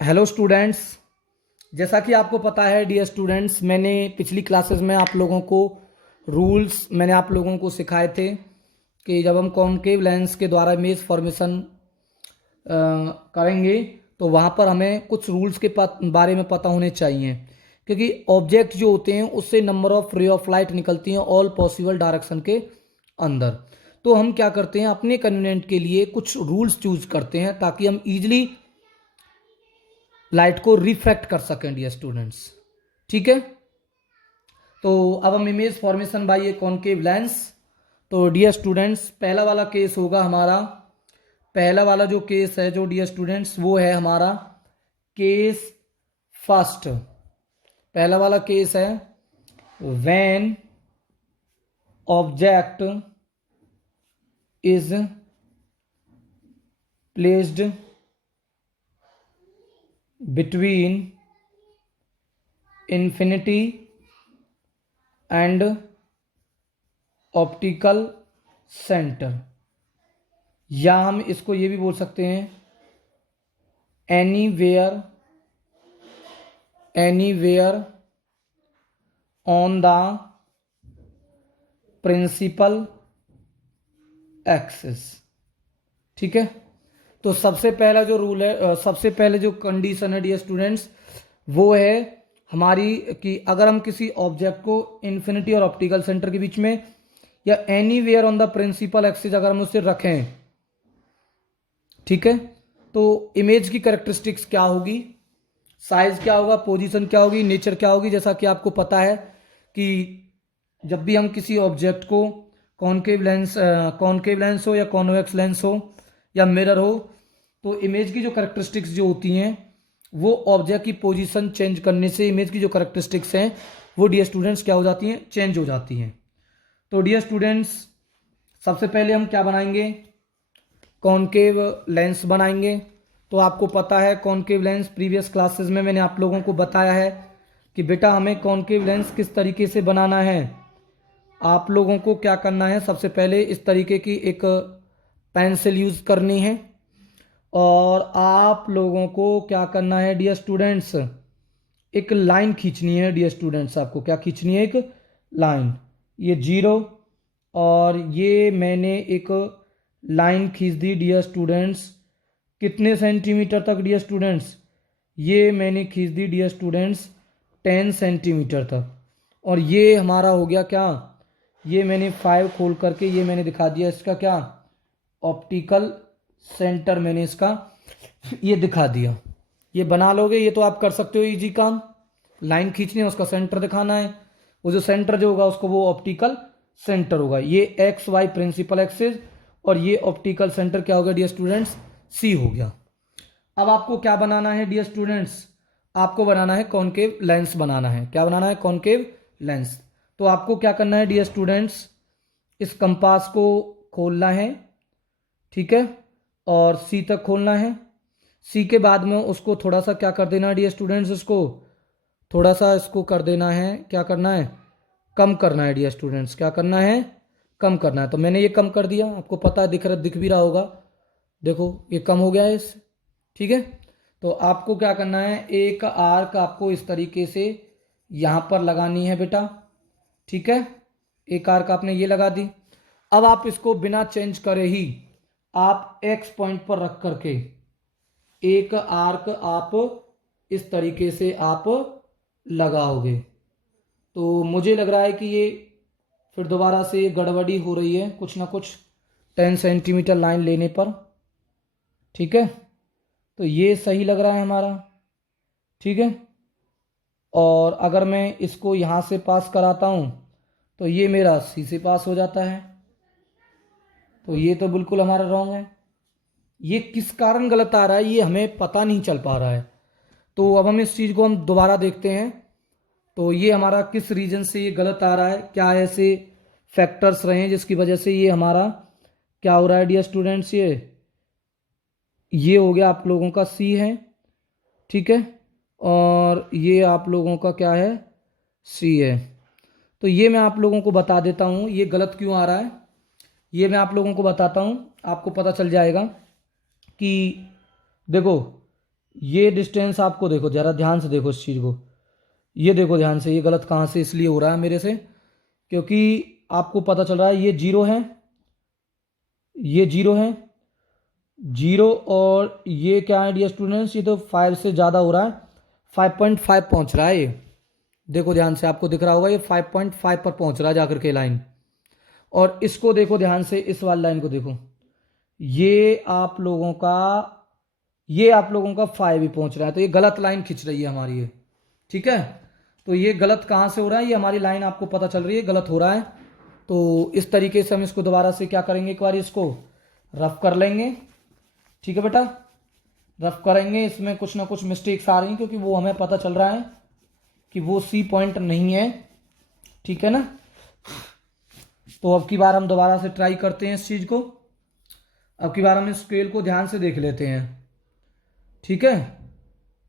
Hello students. जैसा कि आपको पता है डियर स्टूडेंट्स, मैंने पिछली क्लासेस में आप लोगों को रूल्स मैंने आप लोगों को सिखाए थे कि जब हम कॉनकेव लेंस के द्वारा इमेज फॉर्मेशन करेंगे तो वहाँ पर हमें कुछ रूल्स के बारे में पता होने चाहिए, क्योंकि ऑब्जेक्ट जो होते हैं उससे नंबर ऑफ रे ऑफ लाइट निकलती हैं ऑल पॉसिबल डायरेक्शन के अंदर। तो हम क्या करते हैं, अपने कन्वीनियंट के लिए कुछ रूल्स चूज करते हैं ताकि हम इजीली लाइट को रिफ्रैक्ट कर सकें डियर स्टूडेंट्स। ठीक है, तो अब हम image formation by A concave lens. तो डियर स्टूडेंट्स, पहला वाला केस होगा हमारा, पहला वाला जो केस है जो डियर स्टूडेंट्स वो है हमारा केस फर्स्ट। पहला वाला केस है when object is placed between infinity and optical centre, या हम इसको ये भी बोल सकते हैं anywhere anywhere on the principal axis. ठीक है, तो सबसे पहला जो रूल है, सबसे पहले जो कंडीशन है डियर स्टूडेंट्स वो है हमारी कि अगर हम किसी ऑब्जेक्ट को इन्फिनिटी और ऑप्टिकल सेंटर के बीच में या anywhere on the principal axis अगर हम उसे रखें, ठीक है, तो इमेज की कैरेक्टरिस्टिक्स क्या होगी, साइज क्या होगा, पोजीशन क्या होगी, नेचर क्या होगी। जैसा कि आपको पता है कि जब भी हम किसी ऑब्जेक्ट को कॉनकेव लेंस हो या कॉन्वेक्स लेंस हो या मिरर हो, तो इमेज की जो कैरेक्टरिस्टिक्स जो होती हैं वो ऑब्जेक्ट की पोजीशन चेंज करने से इमेज की जो कैरेक्टरिस्टिक्स हैं वो डियर स्टूडेंट्स क्या हो जाती हैं, चेंज हो जाती हैं। तो डियर स्टूडेंट्स, सबसे पहले हम क्या बनाएंगे, कॉनकेव लेंस बनाएंगे। तो आपको पता है कॉनकेव लेंस, प्रीवियस क्लासेस में मैंने आप लोगों को बताया है कि बेटा हमें कॉनकेव लेंस किस तरीके से बनाना है। आप लोगों को क्या करना है, सबसे पहले इस तरीके की एक पेंसिल यूज़ करनी है और आप लोगों को क्या करना है डियर स्टूडेंट्स, एक लाइन खींचनी है डियर स्टूडेंट्स। आपको क्या खींचनी है, एक लाइन, ये जीरो और ये मैंने एक लाइन खींच दी डियर स्टूडेंट्स। कितने सेंटीमीटर तक डियर स्टूडेंट्स, ये मैंने खींच दी डियर स्टूडेंट्स 10 सेंटीमीटर तक। और ये हमारा हो गया क्या, ये मैंने 5 खोल करके ये मैंने दिखा दिया इसका क्या, ऑप्टिकल सेंटर मैंने इसका ये दिखा दिया। ये बना लोगे, ये तो आप कर सकते हो इजी काम। लाइन खींचनी है, उसका सेंटर दिखाना है, वो जो सेंटर जो होगा उसको वो ऑप्टिकल सेंटर होगा। ये एक्स वाई प्रिंसिपल एक्सिस और ये ऑप्टिकल सेंटर क्या हो गया डियर स्टूडेंट्स, सी हो गया। अब आपको क्या बनाना है डियर स्टूडेंट्स, आपको बनाना है कॉनकेव लेंस बनाना है। क्या बनाना है, कॉनकेव लेंस। तो आपको क्या करना है डियर स्टूडेंट्स, इस कंपास को खोलना है, ठीक है, और सी तक खोलना है। सी के बाद में उसको थोड़ा सा क्या कर देना है डियर स्टूडेंट्स, इसको थोड़ा सा इसको कर देना है, क्या करना है, कम करना है डियर स्टूडेंट्स। क्या करना है, कम करना है। तो मैंने ये कम कर दिया, आपको पता है, दिख भी रहा होगा, देखो ये कम हो गया है इससे। ठीक है, तो आपको क्या करना है, एक आर्क आपको इस तरीके से यहाँ पर लगानी है बेटा। ठीक है, एक आर्क आपने ये लगा दी। अब आप इसको बिना चेंज करे ही आप एक्स पॉइंट पर रख करके एक आर्क आप इस तरीके से आप लगाओगे। तो मुझे लग रहा है कि ये फिर दोबारा से गड़बड़ी हो रही है कुछ ना कुछ 10 सेंटीमीटर लाइन लेने पर। ठीक है, तो ये सही लग रहा है हमारा। ठीक है, और अगर मैं इसको यहाँ से पास कराता हूँ तो ये मेरा सी से पास हो जाता है। तो ये तो बिल्कुल हमारा रॉन्ग है। ये किस कारण गलत आ रहा है ये हमें पता नहीं चल पा रहा है। तो अब हम इस चीज़ को हम दोबारा देखते हैं। तो ये हमारा किस रीजन से ये गलत आ रहा है, क्या ऐसे फैक्टर्स रहे हैं जिसकी वजह से ये हमारा क्या हो रहा है डियर स्टूडेंट्स, ये हो गया आप लोगों का सी है। ठीक है, और ये आप लोगों का क्या है, सी है। तो ये मैं आप लोगों को बता देता हूँ ये गलत क्यों आ रहा है, ये मैं आप लोगों को बताता हूँ, आपको पता चल जाएगा कि देखो ये डिस्टेंस आपको देखो, ज़रा ध्यान से देखो इस चीज़ को, ये देखो ध्यान से, ये गलत कहाँ से इसलिए हो रहा है मेरे से, क्योंकि आपको पता चल रहा है ये जीरो है, ये जीरो है, जीरो, और ये क्या है डियर स्टूडेंट्स, ये तो 5 से ज़्यादा हो रहा है, 5.5 पहुँच रहा है ये, देखो ध्यान से, आपको दिख रहा होगा ये 5.5 पर पहुँच रहा है जाकर के लाइन। और इसको देखो ध्यान से, इस वाली लाइन को देखो, ये आप लोगों का, ये आप लोगों का 5 ही पहुँच रहा है, तो ये गलत लाइन खिंच रही है हमारी ये, ठीक है। तो ये गलत कहाँ से हो रहा है, ये हमारी लाइन आपको पता चल रही है गलत हो रहा है। तो इस तरीके से हम इसको दोबारा से क्या करेंगे, एक बार इसको रफ कर लेंगे, ठीक है बेटा, रफ करेंगे, इसमें कुछ ना कुछ मिस्टेक्स आ रही हैं क्योंकि वो हमें पता चल रहा है कि वो सी पॉइंट नहीं है, ठीक है ना। तो अब की बार हम दोबारा से ट्राई करते हैं इस चीज़ को, अब की बार हम इस स्केल को ध्यान से देख लेते हैं, ठीक है।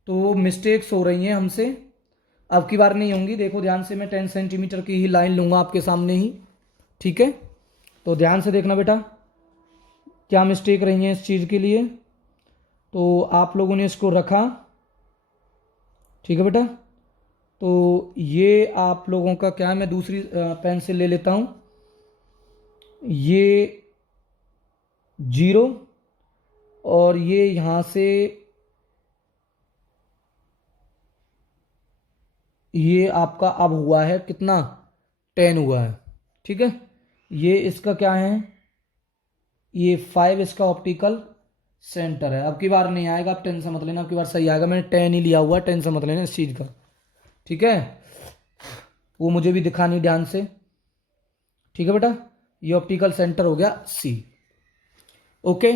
तो मिस्टेक्स हो रही हैं हमसे, अब की बार नहीं होंगी, देखो ध्यान से, मैं 10 सेंटीमीटर की ही लाइन लूँगा आपके सामने ही, ठीक है। तो ध्यान से देखना बेटा, क्या मिस्टेक रही है इस चीज़ के लिए। तो आप लोगों ने इसको रखा, ठीक है बेटा। तो ये आप लोगों का क्या है, मैं दूसरी पेंसिल ले लेता हूँ, ये जीरो, और ये यहाँ से ये आपका अब हुआ है कितना, 10 हुआ है, ठीक है। ये इसका क्या है, ये 5 इसका ऑप्टिकल सेंटर है। अब की बार नहीं आएगा, आप टेंशन मत लेना, अब की बार सही आएगा, मैंने 10 ही लिया हुआ है, टेंशन मत लेना इस चीज़ का, ठीक है। वो मुझे भी दिखानी ध्यान से, ठीक है बेटा। ये ऑप्टिकल सेंटर हो गया सी, ओके।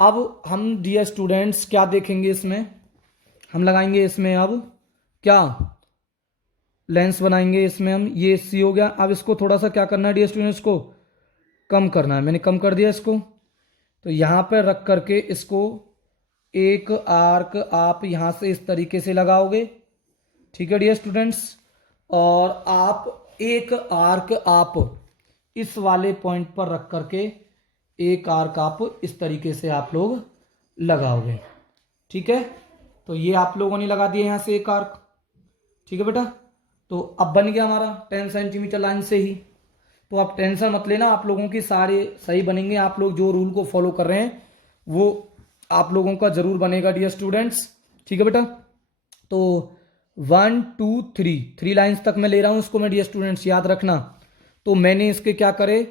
अब हम डियर स्टूडेंट्स क्या देखेंगे इसमें, हम लगाएंगे इसमें अब क्या, लेंस बनाएंगे इसमें हम, ये सी हो गया। अब इसको थोड़ा सा क्या करना है डियर स्टूडेंट्स, को कम करना है, मैंने कम कर दिया इसको। तो यहाँ पर रख करके इसको एक आर्क आप यहाँ से इस तरीके से लगाओगे, ठीक है डियर स्टूडेंट्स। और आप एक आर्क आप इस वाले पॉइंट पर रख करके एक आर्क आप इस तरीके से आप लोग लगाओगे, ठीक है। तो ये आप लोगों ने लगा दिया यहाँ से एक आर्क, ठीक है बेटा। तो अब बन गया हमारा 10 सेंटीमीटर लाइन से ही। तो आप टेंशन मत लेना, आप लोगों की सारे सही बनेंगे, आप लोग जो रूल को फॉलो कर रहे हैं वो आप लोगों का जरूर बनेगा डियर स्टूडेंट्स, ठीक है बेटा। तो 1 2 3 3 लाइन्स तक मैं ले रहा हूँ इसको मैं डियर स्टूडेंट्स, याद रखना। तो मैंने इसके क्या करे,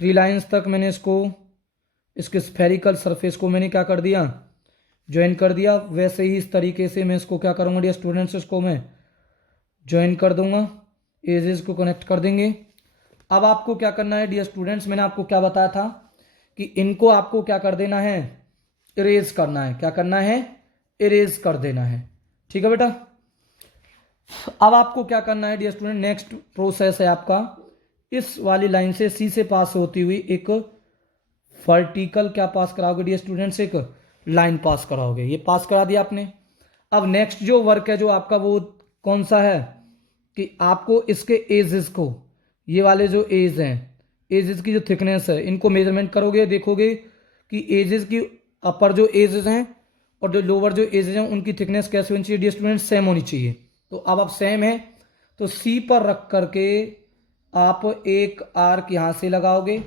3 लाइन्स तक मैंने इसको, इसके स्फेरिकल सरफेस को मैंने क्या कर दिया, ज्वाइन कर दिया। वैसे ही इस तरीके से मैं इसको क्या करूँगा डियर स्टूडेंट्स, इसको मैं ज्वाइन कर दूंगा, एजेस को कनेक्ट कर देंगे। अब आपको क्या करना है डियर स्टूडेंट्स, मैंने आपको क्या बताया था कि इनको आपको क्या कर देना है, इरेज करना है, क्या करना है, इरेज कर देना है, ठीक है बेटा। अब आपको क्या करना है डियर स्टूडेंट, नेक्स्ट प्रोसेस है आपका, इस वाली लाइन से सी से पास होती हुई एक वर्टिकल क्या पास कराओगे डियर स्टूडेंट्स, एक लाइन पास कराओगे, ये पास करा दिया आपने। अब नेक्स्ट जो वर्क है जो आपका वो कौन सा है कि आपको इसके एजेस को, ये वाले जो एज हैं, एजेस की जो थिकनेस है इनको मेजरमेंट करोगे, देखोगे कि एजेस की अपर जो एजेस हैं और जो लोअर जो एजेस हैं उनकी थिकनेस कैसे होनी चाहिए डियर स्टूडेंट, सेम होनी चाहिए। तो अब आप सेम है तो सी पर रख करके आप एक आर्क यहाँ से लगाओगे,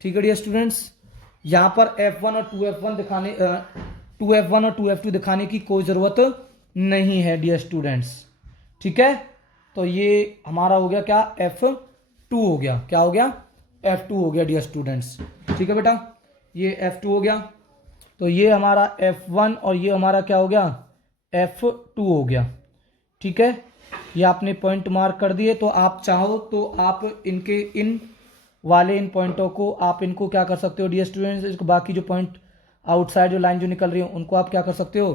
ठीक है डियर स्टूडेंट्स। यहाँ पर F1 और 2F1 दिखाने 2F1 और 2F2 दिखाने की कोई ज़रूरत नहीं है डियर स्टूडेंट्स, ठीक है। तो ये हमारा हो गया क्या, F2 हो गया, क्या हो गया, F2 हो गया डियर स्टूडेंट्स, ठीक है बेटा। ये F2 हो गया, तो ये हमारा F1 और ये हमारा क्या हो गया, F2 हो गया, ठीक है। ये आपने पॉइंट मार्क कर दिए। तो आप चाहो तो आप इनके इन वाले इन पॉइंटों को आप इनको क्या कर सकते हो डियर स्टूडेंट्स, इसको बाकी जो पॉइंट आउटसाइड जो लाइन जो निकल रही है उनको आप क्या कर सकते हो,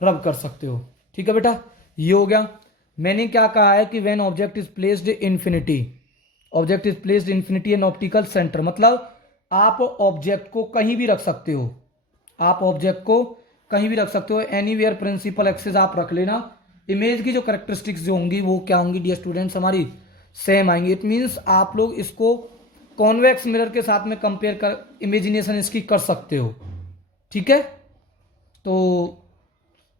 रब कर सकते हो, ठीक है बेटा। ये हो गया। मैंने क्या कहा है कि when object is placed infinity, object is placed infinity an optical centre, मतलब आप ऑब्जेक्ट को कहीं भी रख सकते हो, आप ऑब्जेक्ट को कहीं भी रख सकते हो, एनीवेयर प्रिंसिपल एक्सिस आप रख लेना। इमेज की जो करेक्टरिस्टिक्स जो होंगी वो क्या होंगी डियर स्टूडेंट्स, हमारी सेम आएंगी। इट मीन्स आप लोग इसको कॉन्वेक्स मिरर के साथ में कंपेयर कर इमेजिनेशन इसकी कर सकते हो, ठीक है। तो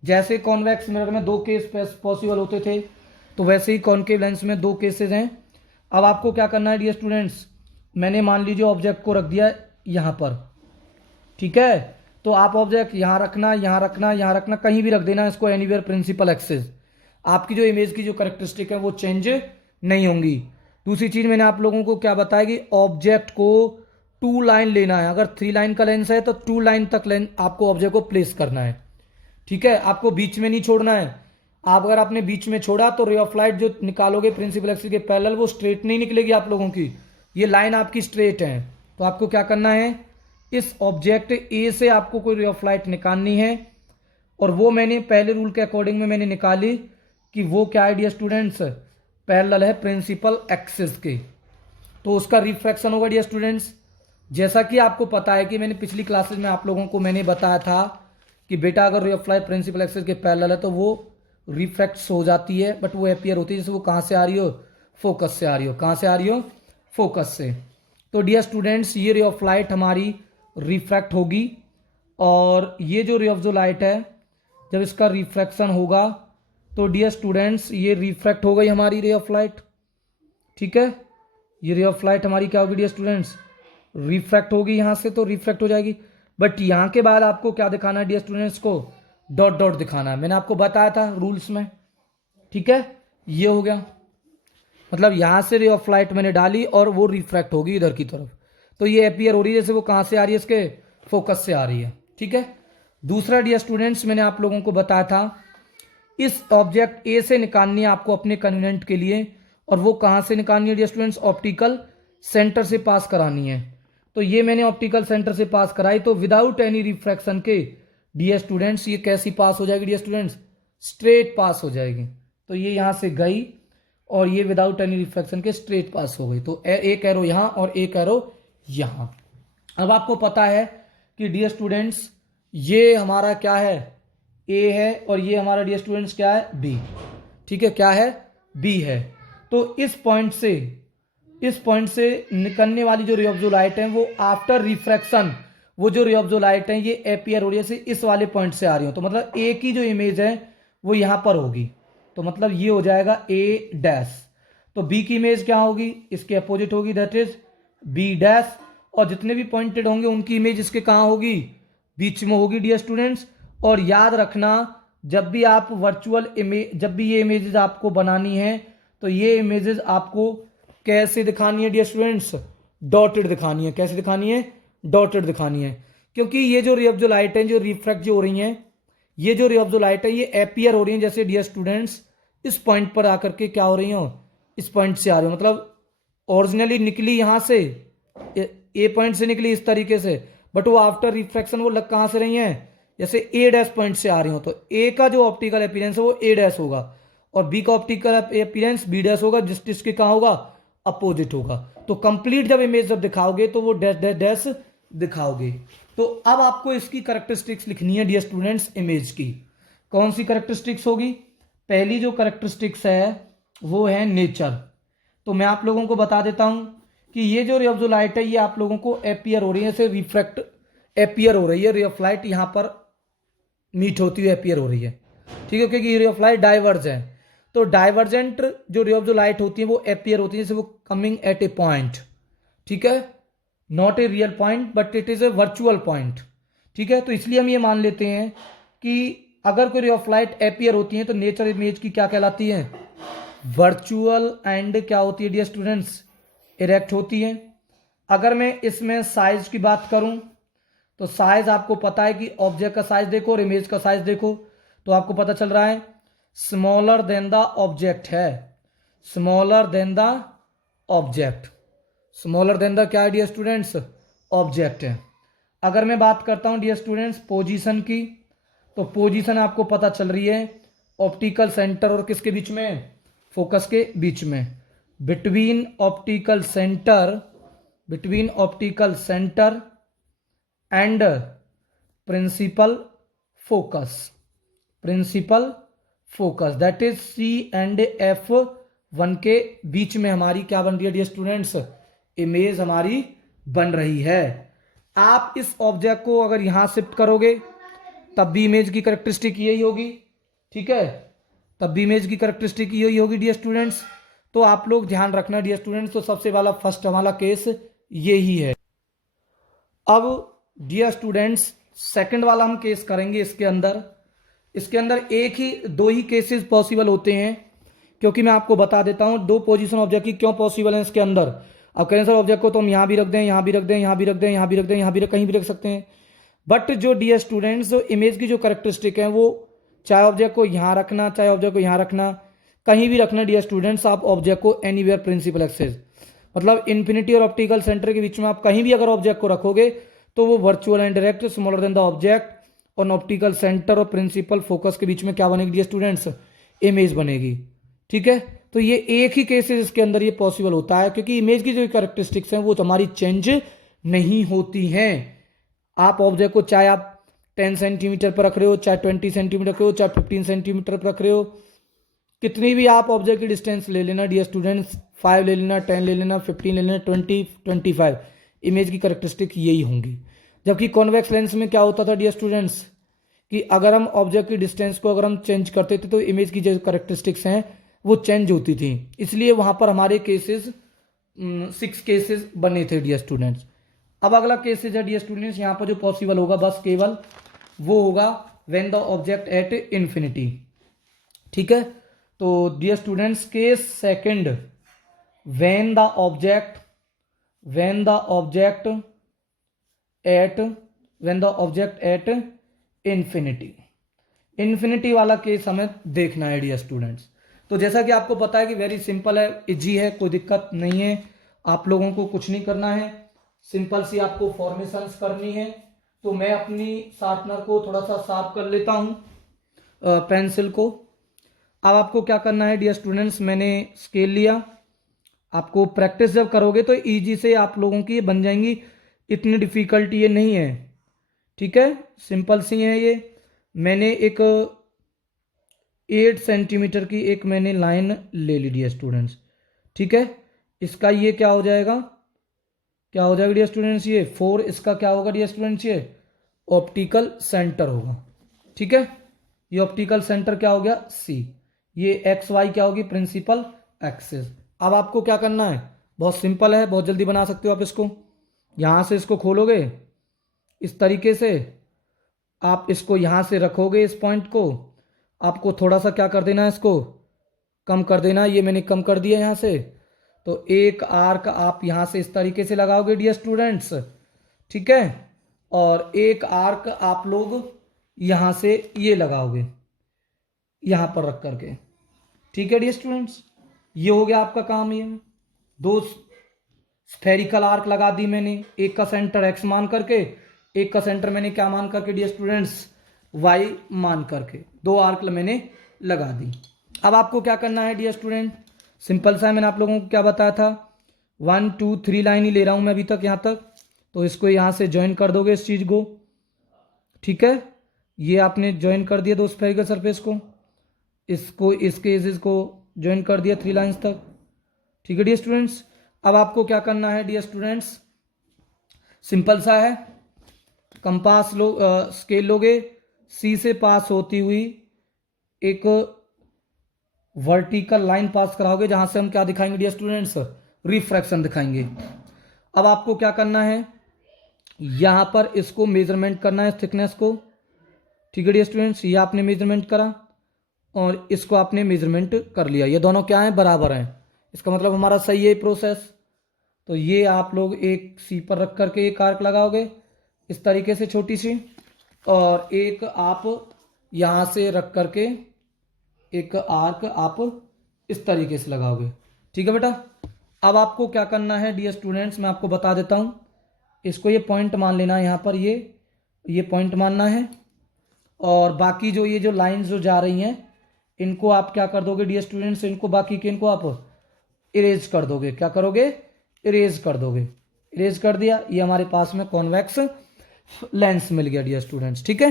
जैसे कॉन्वेक्स मिरर में 2 केस पॉसिबल होते थे, तो वैसे ही कॉनकेव लेंस में 2 केसेस हैं। अब आपको क्या करना है डियर स्टूडेंट्स, मैंने मान लीजिए ऑब्जेक्ट को रख दिया यहाँ पर, ठीक है। तो आप ऑब्जेक्ट यहाँ रखना, यहाँ रखना, यहाँ रखना, कहीं भी रख देना इसको, एनीवेयर प्रिंसिपल एक्सिस। आपकी जो इमेज की जो करेक्टरिस्टिक है वो चेंज नहीं होंगी। दूसरी चीज़ मैंने आप लोगों को क्या बताया कि ऑब्जेक्ट को 2 लाइन लेना है। अगर 3 लाइन का लेंस है तो 2 लाइन तक लेंस आपको ऑब्जेक्ट को प्लेस करना है, ठीक है। आपको बीच में नहीं छोड़ना है। आप अगर आपने बीच में छोड़ा तो रे ऑफ लाइट जो निकालोगे प्रिंसिपल एक्सिस के पैरेलल, वो स्ट्रेट नहीं निकलेगी आप लोगों की। ये लाइन आपकी स्ट्रेट है। तो आपको क्या करना है, इस ऑब्जेक्ट ए से आपको कोई रे ऑफ लाइट निकालनी है, और वो मैंने पहले रूल के अकॉर्डिंग में मैंने निकाली कि वो क्या है डियर स्टूडेंट्स, पैरेलल है प्रिंसिपल एक्सिस के। तो उसका रिफ्रैक्शन होगा डियर स्टूडेंट्स। जैसा कि आपको पता है कि मैंने पिछली क्लासेस में आप लोगों को मैंने बताया था कि बेटा अगर ray of light principal axis के पैरेलल है तो वो रिफ्रैक्ट्स हो जाती है, बट वो अपीयर होती है जैसे वो कहाँ से आ रही हो, फोकस से आ रही हो। कहाँ से आ रही हो, फोकस से। तो डियर स्टूडेंट्स ये रे ऑफ लाइट हमारी रिफ्रैक्ट होगी, और ये जो रे ऑफ जो लाइट है जब इसका रिफ्रैक्शन होगा तो डियर स्टूडेंट्स ये रिफ्रैक्ट हो गई हमारी रे ऑफ लाइट, ठीक है। ये रे ऑफ लाइट हमारी क्या होगी डियर स्टूडेंट्स, रिफ्रैक्ट होगी यहाँ से, तो रिफ्रैक्ट हो जाएगी। बट यहाँ के बाद आपको क्या दिखाना है डियर स्टूडेंट्स को, डॉट डॉट दिखाना है। मैंने आपको बताया था रूल्स में, ठीक है। ये हो गया, मतलब यहाँ से रे ऑफ लाइट मैंने डाली और वो रिफ्रैक्ट होगी इधर की तरफ, तो ये अपीयर हो रही है जैसे वो कहाँ से आ रही है, इसके फोकस से आ रही है, ठीक है। दूसरा डियर स्टूडेंट्स मैंने आप लोगों को बताया था इस ऑब्जेक्ट ए से निकालनी है आपको अपने कन्वीनियंट के लिए, और वो कहाँ से निकालनी है डियर स्टूडेंट्स, ऑप्टिकल सेंटर से पास करानी है। तो ये मैंने ऑप्टिकल सेंटर से पास कराई, तो विदाउट एनी रिफ्रैक्शन के डियर स्टूडेंट्स ये कैसी पास हो जाएगी डियर स्टूडेंट्स, स्ट्रेट पास हो जाएगी। तो ये यहाँ से गई और ये विदाउट एनी रिफ्रैक्शन के स्ट्रेट पास हो गई। तो एक एरो यहाँ और एक एरो यहाँ। अब आपको पता है कि डियर स्टूडेंट्स ये हमारा क्या है, ए है, और ये हमारा डियर स्टूडेंट्स क्या है, बी, ठीक है। क्या है, बी है। तो इस पॉइंट से निकलने वाली जो रे ऑफ जो लाइट है वो आफ्टर रिफ्रैक्शन, वो जो रे ऑफ जो लाइट है ये अपीयर हो रही है इस वाले पॉइंट से आ रही हो, तो मतलब ए की जो इमेज है वो यहाँ पर होगी। तो मतलब ये हो जाएगा ए डैश। तो बी की इमेज क्या होगी, इसके अपोजिट होगी, दैट इज बी डैश। और जितने भी पॉइंटेड होंगे उनकी इमेज इसके कहाँ होगी, बीच में होगी डियर स्टूडेंट्स। और याद रखना जब भी आप वर्चुअल इमेज, जब भी ये इमेजेस आपको बनानी है तो ये इमेजेस आपको कैसे दिखानी है डियर स्टूडेंट्स, डॉटेड दिखानी है। कैसे दिखानी है, डॉटेड दिखानी है। क्योंकि ये जो रे ऑफ जो लाइट है जो रिफ्रैक्ट जो हो रही हैं, ये जो रे ऑफ जो लाइट है ये अपीयर हो रही है जैसे डियर स्टूडेंट्स इस पॉइंट पर आकर के क्या हो रही हो, इस पॉइंट से आ रही हो। मतलब ओरिजिनली निकली यहाँ से, ए पॉइंट से निकली इस तरीके से, बट वो आफ्टर रिफ्रैक्शन वो लग कहाँ से रही हैं, जैसे ए डैश पॉइंट से आ रही हो। तो ए का जो ऑप्टिकल अपीयरेंस है वो ए डैश होगा, और बी का ऑप्टिकल अपीयरेंस बी डैश होगा, जिसके कहाँ होगा, अपोजिट होगा। तो कंप्लीट जब इमेज जब दिखाओगे तो वो डैश डैश डैश दिखाओगे। तो अब आपको इसकी करेक्टरिस्टिक्स लिखनी है डियर स्टूडेंट्स इमेज की। कौन सी करेक्टरिस्टिक्स होगी, पहली जो करेक्टरिस्टिक्स है वो है नेचर। तो मैं आप लोगों को बता देता हूं कि ये जो रे ऑफ जो लाइट है ये आप लोगों को अपीयर हो रही है, ऐसे रिफ्रैक्ट अपीयर हो रही है, रे ऑफ लाइट यहाँ पर मीट होती हुई अपीयर हो रही है, ठीक है। क्योंकि रे ऑफ लाइट डाइवर्ज है, तो डाइवर्जेंट जो रे ऑफ जो लाइट होती है वो अपीयर होती है जैसे वो कमिंग एट ए पॉइंट, ठीक है, not a real point but it is a virtual point, ठीक है। तो इसलिए हम ये मान लेते हैं कि अगर कोई रे ऑफ लाइट अपीयर होती है तो नेचर इमेज की क्या कहलाती है, वर्चुअल एंड क्या होती है डियर स्टूडेंट्स, इरेक्ट होती है। अगर मैं इसमें साइज की बात करूं तो साइज आपको पता है कि ऑब्जेक्ट का साइज देखो और इमेज का साइज देखो तो आपको पता चल रहा है स्मॉलर देन द ऑब्जेक्ट है, smaller than the object, smaller than the क्या है डियर स्टूडेंट्स, ऑब्जेक्ट है। अगर मैं बात करता हूं डियर स्टूडेंट्स पोजीशन की, तो पोजीशन आपको पता चल रही है ऑप्टिकल सेंटर और किसके बीच में, फोकस के बीच में, between optical centre, between optical centre and principal focus, principal focus that is C and F1 के बीच में हमारी क्या बन रही है डियर स्टूडेंट्स, इमेज हमारी बन रही है। आप इस ऑब्जेक्ट को अगर यहां शिफ्ट करोगे तब भी इमेज की करेक्टरिस्टिक यही होगी, ठीक है, तब भी इमेज की करेक्टरिस्टिक यही होगी डियर स्टूडेंट्स। तो आप लोग ध्यान रखना डियर स्टूडेंट्स, तो सबसे वाला फर्स्ट वाला केस यही है। अब डियर स्टूडेंट्स सेकंड वाला हम केस करेंगे। इसके अंदर दो ही केसेस पॉसिबल होते हैं, क्योंकि मैं आपको बता देता हूं दो पोजीशन ऑब्जेक्ट की क्यों पॉसिबल है इसके अंदर। अब करें सर ऑब्जेक्ट को तो हम यहां भी रख दें, यहां भी रख दें, यहां भी रख दें, यहां भी रख दें, यहां भी कहीं भी रख सकते हैं। बट जो डियर स्टूडेंट्स जो इमेज की जो करेक्टरिस्टिक है वो चाहे ऑब्जेक्ट को यहां रखना, चाहे ऑब्जेक्ट को यहां रखना, कहीं भी रखना डियर स्टूडेंट्स, आप ऑब्जेक्ट को एनीवेयर प्रिंसिपल एक्सेस, मतलब इन्फिनिटी और ऑप्टिकल सेंटर के बीच में आप कहीं भी अगर ऑब्जेक्ट को रखोगे तो वो virtual and direct smaller than the object और ऑप्टिकल सेंटर और प्रिंसिपल फोकस के बीच में क्या बनेगी डियर स्टूडेंट्स, इमेज बनेगी, ठीक है। तो ये एक ही केसेस इसके अंदर ये पॉसिबल होता है, क्योंकि इमेज की जो कैरेक्टरिस्टिक्स हैं वो हमारी चेंज नहीं होती हैं। आप ऑब्जेक्ट को चाहे आप 10 सेंटीमीटर पर रख रहे हो, चाहे 20 सेंटीमीटर रख रहे हो, चाहे 15 सेंटीमीटर पर रख रहे हो, कितनी भी आप ऑब्जेक्ट की डिस्टेंस ले लेना डियर स्टूडेंट्स, 5 ले लेना, 10 ले लेना, 15 ले लेना, 20, 25, इमेज की कैरेक्टरिस्टिक यही होंगी। जबकि कॉन्वेक्स लेंस में क्या होता था डियर स्टूडेंट्स कि अगर हम ऑब्जेक्ट की डिस्टेंस को अगर हम चेंज करते थे तो इमेज की जो कैरेक्टरिस्टिक्स हैं वो चेंज होती थी, इसलिए वहां पर हमारे केसेस 6 केसेस बने थे डियर स्टूडेंट्स। अब अगला केसेस है डियर स्टूडेंट्स, यहाँ पर जो पॉसिबल होगा बस केवल वो होगा when the object at infinity, ठीक है। तो dear students case second, when the object at infinity वाला केस हमें देखना है डियर स्टूडेंट्स। तो जैसा कि आपको पता है कि वेरी सिंपल है, इजी है, कोई दिक्कत नहीं है, आप लोगों को कुछ नहीं करना है, सिंपल सी आपको फॉर्मेशंस करनी है। तो मैं अपनी शार्पनर को थोड़ा सा साफ कर लेता हूं, पेंसिल को। अब आपको क्या करना है डियर स्टूडेंट्स, मैंने स्केल लिया, आपको प्रैक्टिस जब करोगे तो इजी से आप लोगों की बन जाएंगी, इतनी डिफिकल्टी ये नहीं है, ठीक है, सिंपल सी है ये। मैंने एक 8 सेंटीमीटर की एक मैंने लाइन ले ली डियर स्टूडेंट्स, ठीक है। इसका ये क्या हो जाएगा डियर स्टूडेंट्स, ये 4, इसका क्या होगा डियर स्टूडेंट्स, ये ऑप्टिकल सेंटर होगा, ठीक है। ये ऑप्टिकल सेंटर क्या हो गया C, ये एक्स वाई क्या होगी प्रिंसिपल एक्सिस। अब आपको क्या करना है, बहुत सिंपल है, बहुत जल्दी बना सकते हो आप इसको। यहां से इसको खोलोगे इस तरीके से, आप इसको यहां से रखोगे इस पॉइंट को, आपको थोड़ा सा क्या कर देना है, इसको कम कर देना, ये मैंने कम कर दिया यहां से। तो एक आर्क आप यहां से इस तरीके से लगाओगे डियर स्टूडेंट्स, ठीक है, और एक आर्क आप लोग यहां से ये लगाओगे यहां पर रख करके, ठीक है डियर स्टूडेंट्स। ये हो गया आपका काम, ये 2 स्फेरिकल आर्क लगा दी मैंने, एक का सेंटर एक्स मान करके, एक का सेंटर मैंने क्या मान करके डियर स्टूडेंट्स, वाई मान करके, 2 आर्क मैंने लगा दी। अब आपको क्या करना है डियर स्टूडेंट, सिंपल सा है, मैंने आप लोगों को क्या बताया था, 1 2 3 लाइन ही ले रहा हूं मैं अभी तक यहां तक। तो इसको यहां से ज्वाइन कर दोगे इस चीज को, ठीक है, ये आपने ज्वाइन कर दिया 2 स्फेरिकल सरफेस को, इसको इसके एजेस को ज्वाइन कर दिया 3 लाइंस तक, ठीक है डियर स्टूडेंट्स। अब आपको क्या करना है डियर स्टूडेंट्स, सिंपल सा है, कंपास लो, स्केल लोगे, सी से पास होती हुई एक वर्टिकल लाइन पास कराओगे, जहां से हम क्या दिखाएंगे डियर स्टूडेंट्स, रिफ्रैक्शन दिखाएंगे। अब आपको क्या करना है, यहां पर इसको मेजरमेंट करना है थिकनेस को, ठीक है डियर स्टूडेंट्स, ये आपने मेजरमेंट करा और इसको आपने मेजरमेंट कर लिया, ये दोनों क्या है, बराबर हैं, इसका मतलब हमारा सही है प्रोसेस। तो ये आप लोग एक सी पर रख करके एक आर्क लगाओगे इस तरीके से छोटी सी, और एक आप यहां से रख करके एक आर्क आप इस तरीके से लगाओगे, ठीक है बेटा। अब आपको क्या करना है डियर स्टूडेंट्स, मैं आपको बता देता हूं, इसको ये पॉइंट मान लेना है, यहाँ पर ये पॉइंट मानना है, और बाकी जो ये जो लाइंस जो जा रही हैं इनको आप क्या कर दोगे डियर स्टूडेंट्स, इनको बाकी के इनको आप इरेज कर दोगे, क्या करोगे, इरेज कर दोगे, इरेज कर दिया, ये हमारे पास में कॉन्वेक्स लेंस मिल गया डियर स्टूडेंट्स, ठीक है।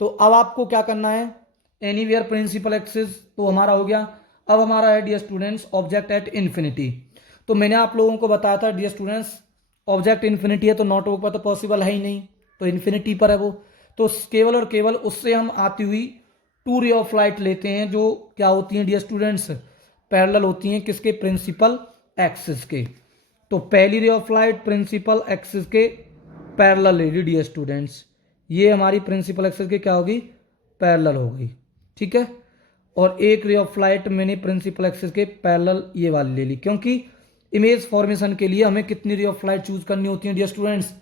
तो अब आपको क्या करना है, एनीवेयर प्रिंसिपल एक्सिस तो हमारा हो गया। अब हमारा है dear students object at infinity. तो मैंने आप लोगों को बताया था डियर स्टूडेंट्स, ऑब्जेक्ट इन्फिनिटी है तो नॉट पर तो पॉसिबल है ही नहीं, तो इन्फिनिटी पर है वो, तो केवल और केवल उससे हम आती हुई टू रे ऑफ लाइट लेते हैं, जो क्या होती हैं डियर स्टूडेंट्स, पैरेलल होती हैं किसके, प्रिंसिपल एक्सिस के। तो पहली ray of light principal axis के पैरेलल ले ली डियर स्टूडेंट्स, ये हमारी प्रिंसिपल एक्सिस के क्या होगी, पैरेलल हो गई, ठीक है। और एक रे ऑफ लाइट मैंने प्रिंसिपल एक्सिस के पैरेलल ये वाली ले ली, क्योंकि इमेज फॉर्मेशन के लिए हमें कितनी रे ऑफ लाइट चूज करनी होती है डियर स्टूडेंट्स,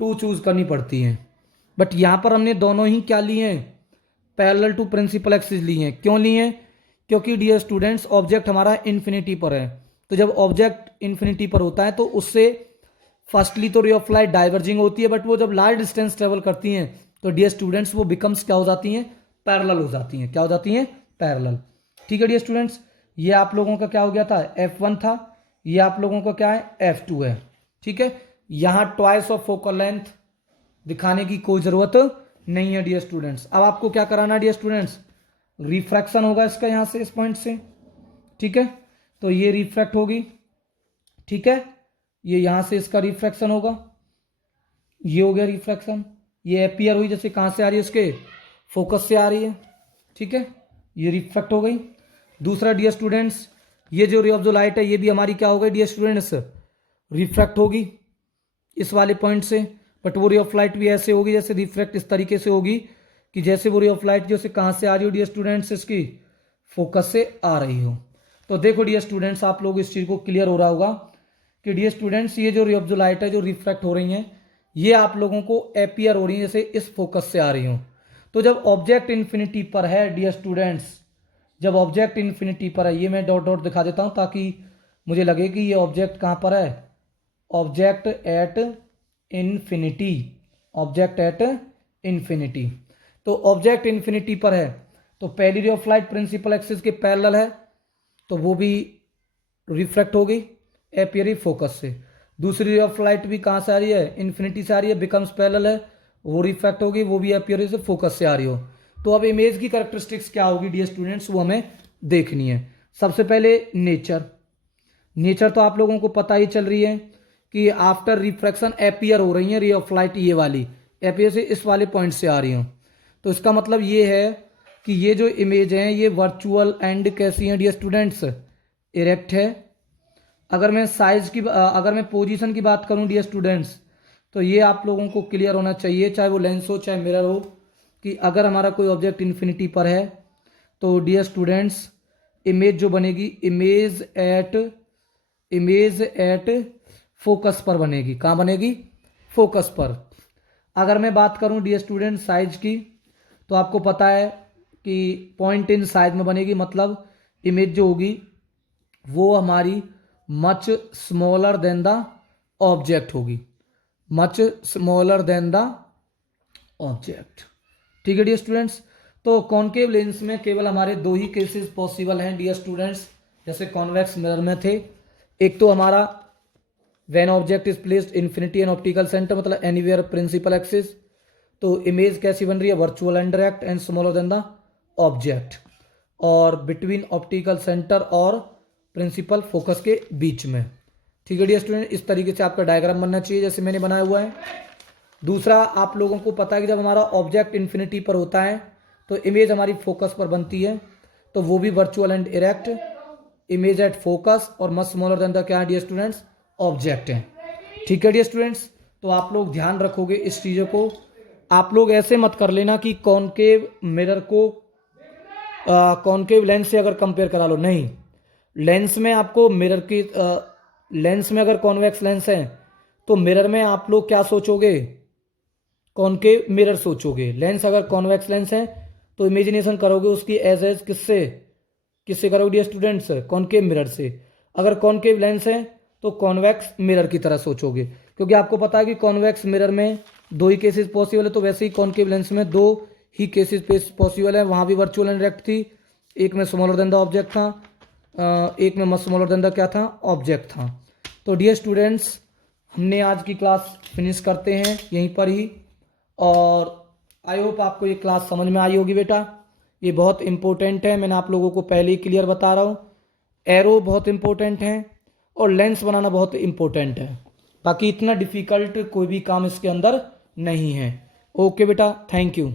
2 चूज करनी पड़ती हैं। बट यहाँ पर हमने दोनों ही क्या लिए हैं, पैरेलल टू प्रिंसिपल एक्सिस लिए हैं। क्यों लिए हैं, क्योंकि डियर स्टूडेंट्स ऑब्जेक्ट हमारा इन्फिनिटी पर है। तो जब ऑब्जेक्ट इन्फिनिटी पर होता है तो उससे फर्स्टली तो रे ऑफ लाइट डाइवर्जिंग होती है, बट वो जब लार्ज डिस्टेंस ट्रेवल करती हैं तो डियर स्टूडेंट्स वो बिकम्स क्या हो जाती हैं, पैरेलल हो जाती हैं। क्या हो जाती हैं, पैरेलल। ठीक है डियर स्टूडेंट्स, ये आप लोगों का क्या हो गया था, F1 था, ये आप लोगों का क्या है, F2 है। ठीक है, यहाँ ट्वाइस ऑफ फोकल लेंथ दिखाने की कोई जरूरत नहीं है डियर स्टूडेंट्स। अब आपको क्या कराना है डियर स्टूडेंट्स, रिफ्रैक्शन होगा इसका यहाँ से, इस पॉइंट से, ठीक है। तो ये रिफ्रैक्ट होगी, ठीक है, ये यहाँ से इसका रिफ्रैक्शन होगा, ये हो गया रिफ्रैक्शन, ये अपीयर हुई जैसे कहाँ से आ रही है, उसके फोकस से आ रही है, ठीक है, ये रिफ्रैक्ट हो गई। दूसरा डियर स्टूडेंट्स, ये जो रे ऑफ द लाइट है ये भी हमारी क्या हो गई डियर स्टूडेंट्स, रिफ्रैक्ट होगी इस वाले पॉइंट से। बट वो रे ऑफ लाइट भी ऐसे होगी जैसे रिफ्रैक्ट इस तरीके से होगी कि जैसे वो रे ऑफ लाइट जैसे कहाँ से आ रही हो डियर स्टूडेंट्स, इसकी फोकस से आ रही हो। तो देखो डियर स्टूडेंट्स, आप लोग इस चीज़ को क्लियर हो रहा होगा कि डियर स्टूडेंट्स ये जो रे ऑफ द लाइट है जो रिफ्रैक्ट हो रही हैं, ये आप लोगों को अपीयर हो रही है जैसे इस फोकस से आ रही हो। तो जब ऑब्जेक्ट इन्फिनिटी पर है डियर स्टूडेंट्स, जब ऑब्जेक्ट इन्फिनिटी पर है, ये मैं डॉट डॉट दिखा देता हूँ ताकि मुझे लगे कि ये ऑब्जेक्ट कहाँ पर है, object at infinity, object at infinity. तो ऑब्जेक्ट इन्फिनिटी पर है तो पहली ray of light principal axis के पैरेलल है तो वो भी रिफ्रैक्ट हो गई अपीयरिंग फोकस से। दूसरी रे ऑफ लाइट भी कहाँ से आ रही है, इन्फिनिटी से आ रही है, बिकम्स पैरेलल है, वो रिफ्रैक्ट होगी, वो भी अपीयरिंग से फोकस से आ रही हो। तो अब इमेज की कैरेक्टरिस्टिक्स क्या होगी डियर स्टूडेंट्स, वो हमें देखनी है। सबसे पहले नेचर, नेचर तो आप लोगों को पता ही चल रही है कि आफ्टर रिफ्रैक्शन अपीयर हो रही है रे ऑफ लाइट, ये वाली अपीयर से इस वाले पॉइंट से आ रही हो। तो इसका मतलब ये है कि ये जो इमेज है ये वर्चुअल एंड कैसी है डियर स्टूडेंट्स, इरेक्ट है। अगर मैं साइज की अगर मैं पोजीशन की बात करूं डियर स्टूडेंट्स, तो ये आप लोगों को क्लियर होना चाहिए, चाहे वो लेंस हो चाहे मिरर हो, कि अगर हमारा कोई ऑब्जेक्ट इन्फिनिटी पर है तो डियर स्टूडेंट्स इमेज जो बनेगी, इमेज एट फोकस पर बनेगी। कहाँ बनेगी, फोकस पर। अगर मैं बात करूं डियर स्टूडेंट साइज की, तो आपको पता है कि पॉइंट इन साइज में बनेगी, मतलब इमेज जो होगी वो हमारी much smaller than the object होगी, much smaller than the object. ठीक है डियर स्टूडेंट्स, तो कॉनकेव लेंस में केवल हमारे 2 ही केसेस पॉसिबल हैं डियर स्टूडेंट्स, जैसे कॉन्वेक्स मिरर में थे। एक तो हमारा when object is placed infinity and optical centre, मतलब एनीवेयर प्रिंसिपल एक्सिस, तो इमेज कैसी बन रही है, virtual and direct and smaller than the object, और बिटवीन ऑप्टिकल सेंटर और प्रिंसिपल फोकस के बीच में। ठीक है डियर स्टूडेंट, इस तरीके से आपका डायग्राम बनना चाहिए जैसे मैंने बनाया हुआ है। दूसरा, आप लोगों को पता है कि जब हमारा ऑब्जेक्ट इन्फिनिटी पर होता है तो इमेज हमारी फोकस पर बनती है, तो वो भी virtual and erect, image at focus और मच स्मॉलर देन द क्या है डियर स्टूडेंट्स, ऑब्जेक्ट है। ठीक है डियर स्टूडेंट्स, तो आप लोग ध्यान रखोगे इस चीज़ों को। आप लोग ऐसे मत कर लेना कि कॉनकेव मिरर को कॉनकेव लेंस से अगर कंपेयर करा लो, नहीं। लेंस में आपको मिरर की लेंस में अगर कॉन्वेक्स लेंस है तो मिरर में आप लोग क्या सोचोगे, कॉनकेव मिरर सोचोगे। लेंस अगर कॉन्वेक्स लेंस है तो इमेजिनेशन करोगे उसकी एज किससे करोगे डियर स्टूडेंट्स, कॉनकेव मिरर से। अगर कॉनकेव लेंस है तो कॉन्वेक्स मिरर की तरह सोचोगे, क्योंकि आपको पता है कि कॉन्वेक्स मिरर में 2 ही केसेस पॉसिबल है, तो वैसे ही कॉनकेव लेंस में 2 ही केसेस पॉसिबल है। वहाँ भी वर्चुअल एंड डायरेक्ट थी, एक में स्मॉलर देन द ऑब्जेक्ट था, एक में मच स्मॉलर देन द क्या था, ऑब्जेक्ट था। तो डियर स्टूडेंट्स, हमने आज की क्लास फिनिश करते हैं यहीं पर ही, और आई होप आपको ये क्लास समझ में आई होगी बेटा। ये बहुत इंपॉर्टेंट है, मैंने आप लोगों को पहले ही क्लियर बता रहा हूँ। एरो बहुत इंपॉर्टेंट है और लेंस बनाना बहुत इंपॉर्टेंट है, बाकी इतना डिफिकल्ट कोई भी काम इसके अंदर नहीं है। ओके बेटा, थैंक यू।